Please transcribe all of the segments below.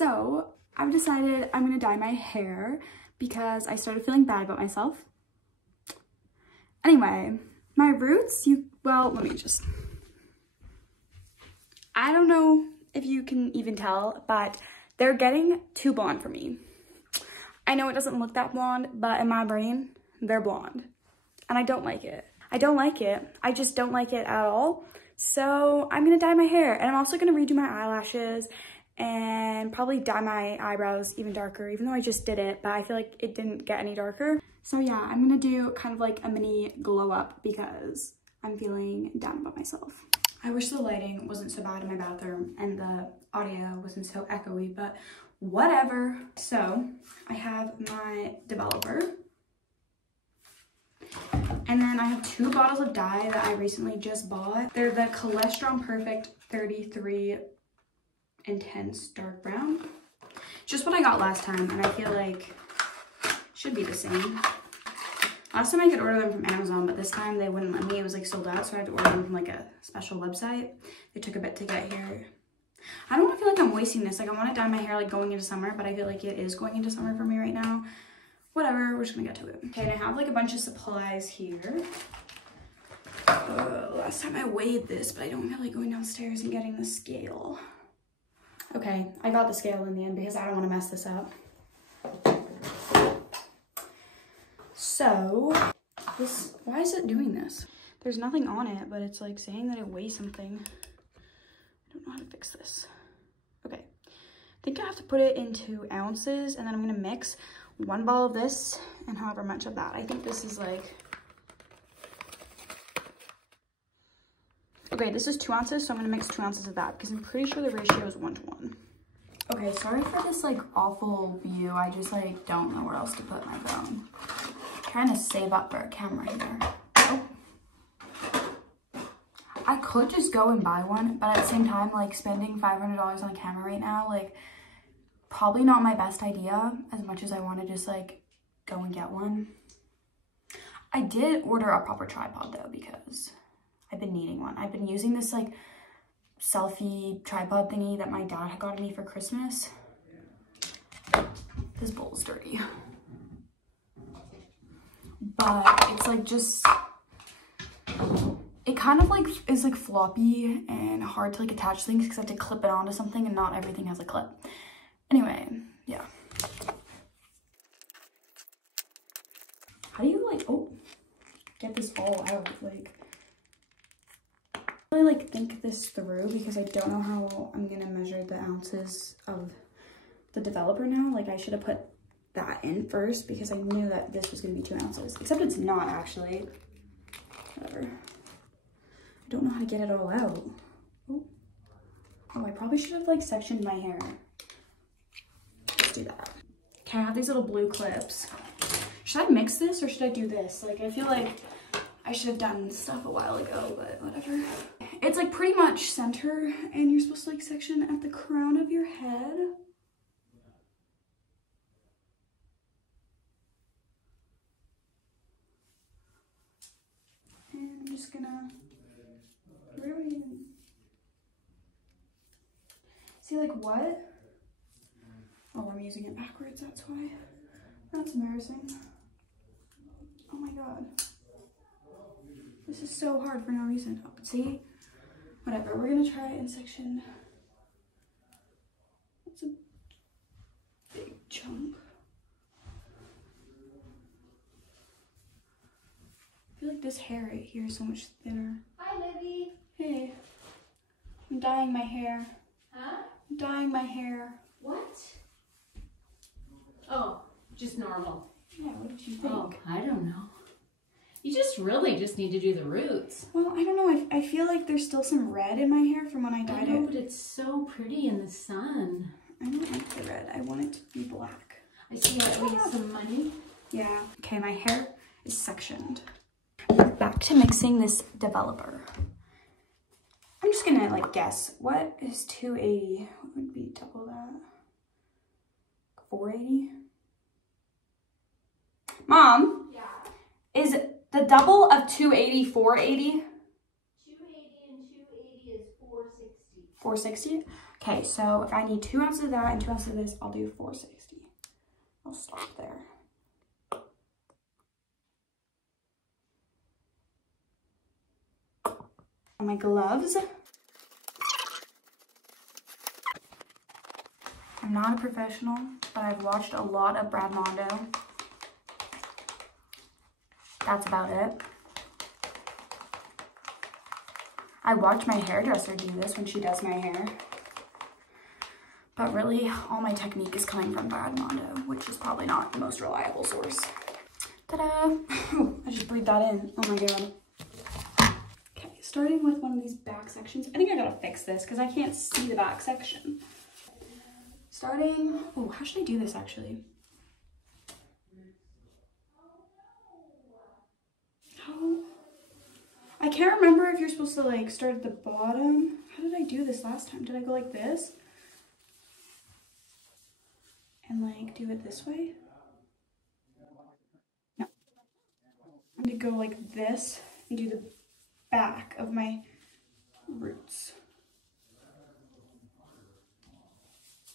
So I've decided I'm gonna dye my hair because I started feeling bad about myself. Anyway, my roots, well, let me just, I don't know if you can even tell, but they're getting too blonde for me. I know it doesn't look that blonde, but in my brain, they're blonde. And I don't like it. I don't like it. I just don't like it at all. So I'm gonna dye my hair, and I'm also gonna redo my eyelashes and probably dye my eyebrows even darker, even though I just did it, but I feel like it didn't get any darker. So yeah, I'm gonna do kind of like a mini glow up because I'm feeling down about myself. I wish the lighting wasn't so bad in my bathroom and the audio wasn't so echoey, but whatever. So I have my developer. And then I have 2 bottles of dye that I recently just bought. They're the Kolestron Perfect 33 Intense Dark Brown. Just what I got last time, and I feel like it should be the same. Last time I could order them from Amazon, but this time they wouldn't let me. It was like sold out, so I had to order them from like a special website. They took a bit to get here. I don't want to feel like I'm wasting this. Like I want to dye my hair like going into summer, but I feel like it is going into summer for me right now. Whatever, we're just gonna get to it. Okay, and I have like a bunch of supplies here. Last time I weighed this, but I don't feel like going downstairs and getting the scale. Okay, I got the scale in the end because I don't want to mess this up. So, why is it doing this? There's nothing on it, but it's like saying that it weighs something. I don't know how to fix this. Okay, I think I have to put it into ounces, and then I'm gonna mix 1 ball of this and however much of that. I think this is like, okay, this is 2 ounces, so I'm gonna mix 2 ounces of that because I'm pretty sure the ratio is 1:1. Okay, sorry for this like awful view. I just like don't know where else to put my phone. I'm trying to save up for a camera here. Oh. I could just go and buy one, but at the same time, like spending $500 on a camera right now, like probably not my best idea as much as I want to just like go and get one. I did order a proper tripod though because I've been needing one. I've been using this like selfie tripod thingy that my dad had gotten me for Christmas. This bowl is dirty. But it's like just, it kind of like is like floppy and hard to like attach things because I have to clip it onto something and not everything has a clip. Anyway, yeah. How do you like, get this all out? Like, I really like think this through because I don't know how I'm gonna measure the ounces of the developer now. Like I should have put that in first because I knew that this was gonna be 2 ounces, except it's not actually. Whatever. I don't know how to get it all out. Oh, I probably should have like sectioned my hair. Let's do that. Okay, I have these little blue clips. Should I mix this or should I do this? Like, I feel like I should have done stuff a while ago, but whatever. It's like pretty much center and you're supposed to like section at the crown of your head. And I'm just gonna really see like what? Oh, I'm using it backwards, that's why. That's embarrassing. Oh my god. This is so hard for no reason. Oh, see? Whatever, we're gonna try in section. That's a big chunk. I feel like this hair right here is so much thinner. Hi, Libby. Hey. I'm dyeing my hair. Huh? I'm dyeing my hair. What? Oh, just normal. Yeah, what did you think? Oh, I don't know. You just really just need to do the roots. Well, I don't know. I feel like there's still some red in my hair from when I dyed I know, it. but it's so pretty in the sun. I don't like the red. I want it to be black. I see that we need some money. Yeah. Okay, my hair is sectioned. Back to mixing this developer. I'm just gonna like guess. What is 280? What would be double that? 480? Mom? Yeah. Is the double of 280 480? 280 and 280 is 460. 460? Okay, so if I need 2 ounces of that and 2 ounces of this, I'll do 460. I'll stop there. My gloves. I'm not a professional, but I've watched a lot of Brad Mondo. That's about it. I watch my hairdresser do this when she does my hair. But really, all my technique is coming from Brad Mondo, which is probably not the most reliable source. Ta-da! I just breathed that in. Oh my god. Okay, starting with one of these back sections. I think I gotta fix this because I can't see the back section. Starting, oh, how should I do this actually? How? I can't remember if you're supposed to like start at the bottom. How did I do this last time? Did I go like this? And like do it this way? No. I'm gonna go like this and do the back of my roots.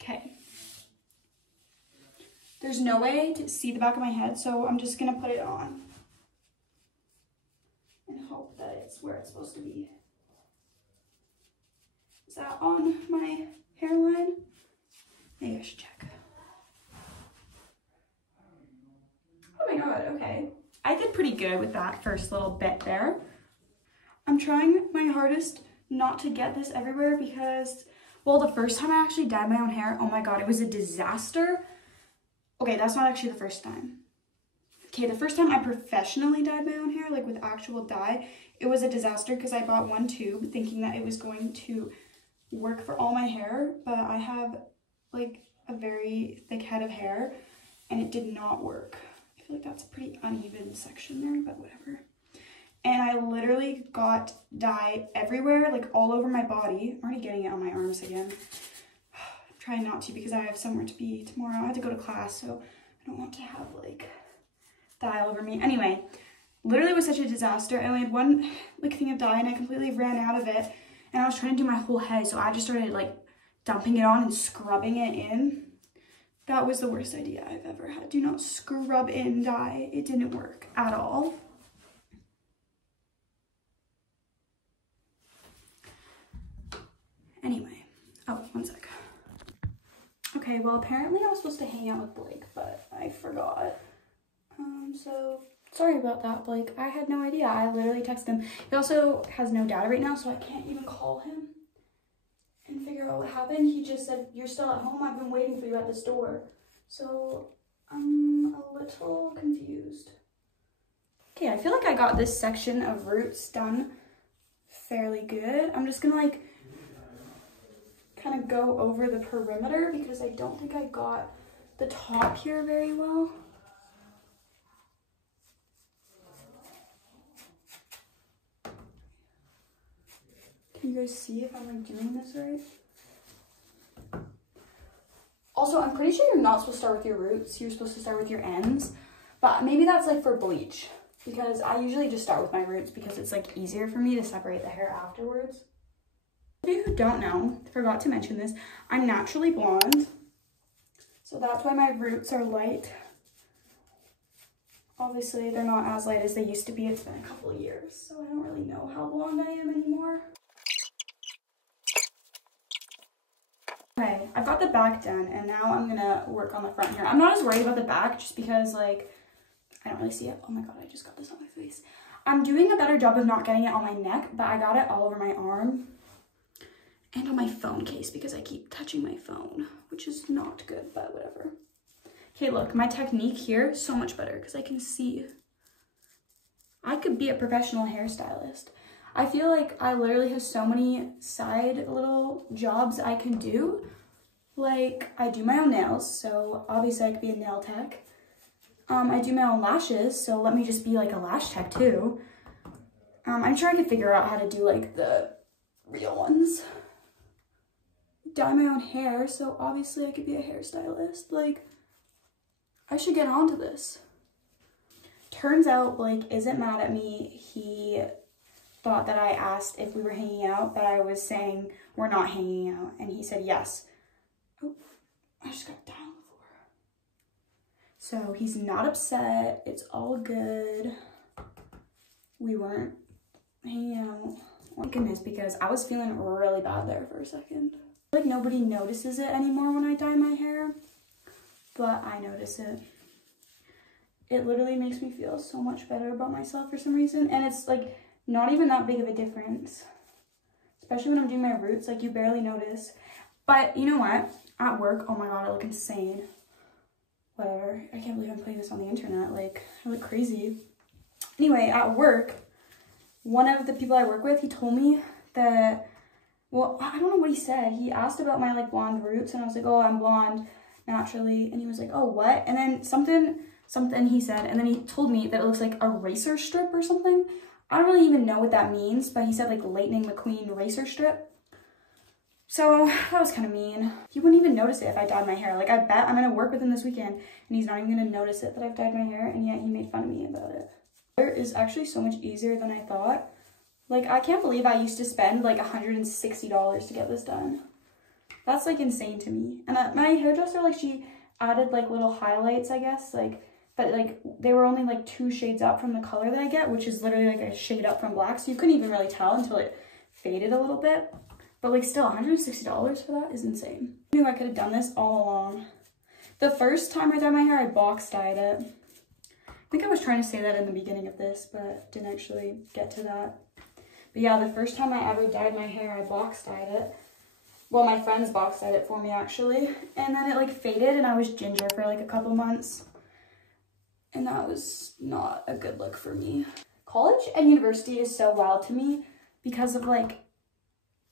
Okay. There's no way to see the back of my head, so I'm just gonna put it on and hope that it's where it's supposed to be. Is that on my hairline? Maybe I should check. Oh my god, okay. I did pretty good with that first little bit there. I'm trying my hardest not to get this everywhere because, well, the first time I actually dyed my own hair, oh my god, it was a disaster. Okay, that's not actually the first time. Okay, the first time I professionally dyed my own hair, like with actual dye, it was a disaster because I bought one tube thinking that it was going to work for all my hair, but I have like a very thick head of hair and it did not work. I feel like that's a pretty uneven section there, but whatever. And I literally got dye everywhere, like all over my body. I'm already getting it on my arms again. I'm trying not to because I have somewhere to be tomorrow. I have to go to class, so I don't want to have like dye all over me. Anyway, literally was such a disaster. I only had one like thing of dye and I completely ran out of it. And I was trying to do my whole head, so I just started like dumping it on and scrubbing it in. That was the worst idea I've ever had. Do not scrub in dye. It didn't work at all. Anyway, oh, one sec. Okay, well, apparently I was supposed to hang out with Blake, but I forgot. So sorry about that, Blake. I had no idea. I literally texted him. He also has no data right now, so I can't even call him and figure out what happened. He just said, "You're still at home. I've been waiting for you at this door." So I'm a little confused. Okay, I feel like I got this section of roots done fairly good. I'm just gonna like kind of go over the perimeter because I don't think I got the top here very well. Can you guys see if I'm like doing this right? Also, I'm pretty sure you're not supposed to start with your roots. You're supposed to start with your ends, but maybe that's like for bleach because I usually just start with my roots because it's like easier for me to separate the hair afterwards. For you who don't know, I forgot to mention this, I'm naturally blonde, so that's why my roots are light. Obviously, they're not as light as they used to be. It's been a couple of years, so I don't really know how blonde I am anymore. Okay, I've got the back done, and now I'm gonna work on the front here. I'm not as worried about the back just because, like, I don't really see it. Oh my god, I just got this on my face. I'm doing a better job of not getting it on my neck, but I got it all over my arm and on my phone case because I keep touching my phone, which is not good, but whatever. Okay, look, my technique here is so much better because I can see. I could be a professional hairstylist. I feel like I literally have so many side little jobs I can do. Like, I do my own nails, so obviously I could be a nail tech. I do my own lashes, so let me just be like a lash tech too. I'm trying to figure out how to do like the real ones. Dye my own hair, so obviously I could be a hairstylist. Like, I should get onto this. Turns out Blake isn't mad at me. He thought that I asked if we were hanging out, but I was saying we're not hanging out, and he said yes. Oh, I just got down on the floor. So he's not upset. It's all good. We weren't hanging out. Thank goodness, because I was feeling really bad there for a second. Like nobody notices it anymore when I dye my hair, but I notice it. It literally makes me feel so much better about myself for some reason, and it's like not even that big of a difference, especially when I'm doing my roots. Like you barely notice. But you know what, at work, oh my god, I look insane. Whatever, I can't believe I'm putting this on the internet. Like I look crazy. Anyway, at work, one of the people I work with, he told me that, well, I don't know what he said. He asked about my like blonde roots, and I was like, oh, I'm blonde naturally, and he was like, oh, what? And then something he said, and then he told me that it looks like a racer strip or something. I don't really even know what that means, but he said like Lightning McQueen racer strip. So that was kind of mean. He wouldn't even notice it if I dyed my hair. Like I bet I'm gonna work with him this weekend and he's not even gonna notice it that I've dyed my hair, and yet he made fun of me about it. It is actually so much easier than I thought. Like I can't believe I used to spend like $160 to get this done. That's like insane to me. And my hairdresser, like she added like little highlights, I guess, like, but like they were only like 2 shades up from the color that I get, which is literally like a shade up from black. So you couldn't even really tell until it faded a little bit. But like still, $160 for that is insane. I knew I could have done this all along. The first time I dyed my hair, I box dyed it. I think I was trying to say that in the beginning of this, but didn't actually get to that. But yeah, the first time I ever dyed my hair, I box dyed it. Well, my friends box dyed it for me actually. And then it like faded and I was ginger for like a couple months. And that was not a good look for me. College and university is so wild to me because of like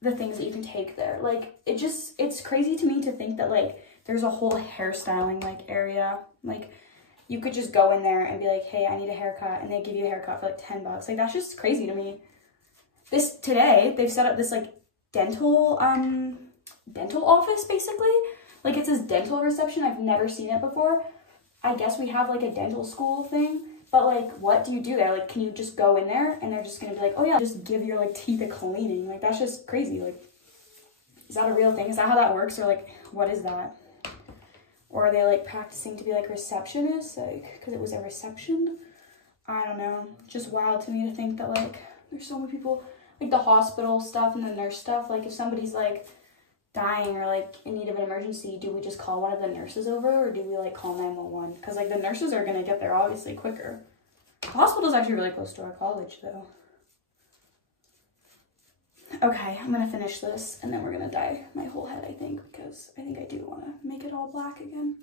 the things that you can take there. Like it's crazy to me to think that like there's a whole hairstyling like area. Like you could just go in there and be like, hey, I need a haircut, and they give you a haircut for like $10. Like that's just crazy to me. Today they've set up this like dental office basically. Like it says dental reception. I've never seen it before. I guess we have like a dental school thing, but like what do you do there? Like can you just go in there and they're just gonna be like, oh yeah, just give your like teeth a cleaning? Like that's just crazy. Like is that a real thing? Is that how that works? Or like what is that? Or are they like practicing to be like receptionists, like because it was a reception? I don't know. Just wild to me to think that like there's so many people, like the hospital stuff and the nurse stuff. Like if somebody's like dying or like in need of an emergency, do we just call one of the nurses over, or do we like call 911? Because like the nurses are gonna get there obviously quicker. The hospital is actually really close to our college though. Okay, I'm gonna finish this and then we're gonna dye my whole head, I think, because I think I do want to make it all black again.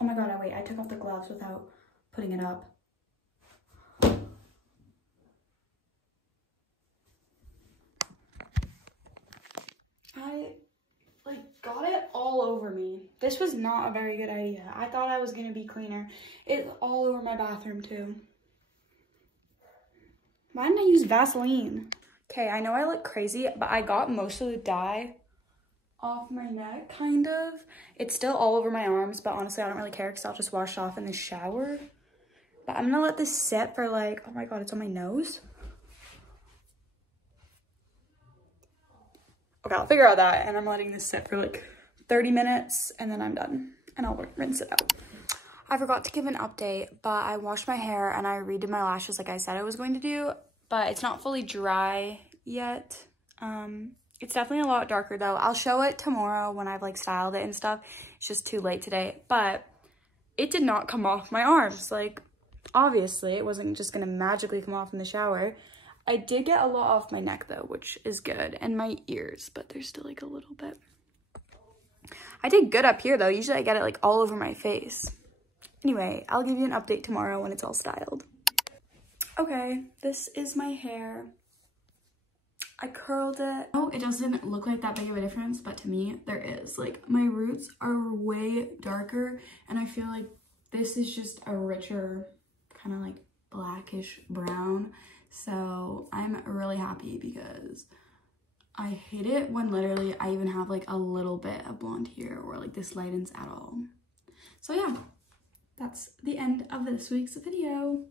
Oh my god, wait, I took off the gloves without putting it up. I like got it all over me. This was not a very good idea. I thought I was gonna be cleaner. It's all over my bathroom too. Why didn't I use Vaseline? Okay, I know I look crazy, but I got most of the dye off my neck, kind of. It's still all over my arms, but honestly, I don't really care because I'll just wash it off in the shower. But I'm gonna let this sit for like, oh my god, it's on my nose. Okay, I'll figure out that, and I'm letting this sit for like 30 minutes, and then I'm done, and I'll rinse it out. I forgot to give an update, but I washed my hair, and I redid my lashes like I said I was going to do, but it's not fully dry yet. It's definitely a lot darker, though. I'll show it tomorrow when I've, like, styled it and stuff. It's just too late today, but it did not come off my arms, like, obviously, it wasn't just gonna magically come off in the shower. I did get a lot off my neck though, which is good, and my ears, but there's still like a little bit. I did good up here though. Usually I get it like all over my face. Anyway, I'll give you an update tomorrow when it's all styled. Okay, this is my hair. I curled it. Oh, it doesn't look like that big of a difference, but to me, there is. Like, my roots are way darker, and I feel like this is just a richer kind of like blackish brown. So I'm really happy because I hate it when literally I even have like a little bit of blonde here or like this lightens at all. So yeah, that's the end of this week's video.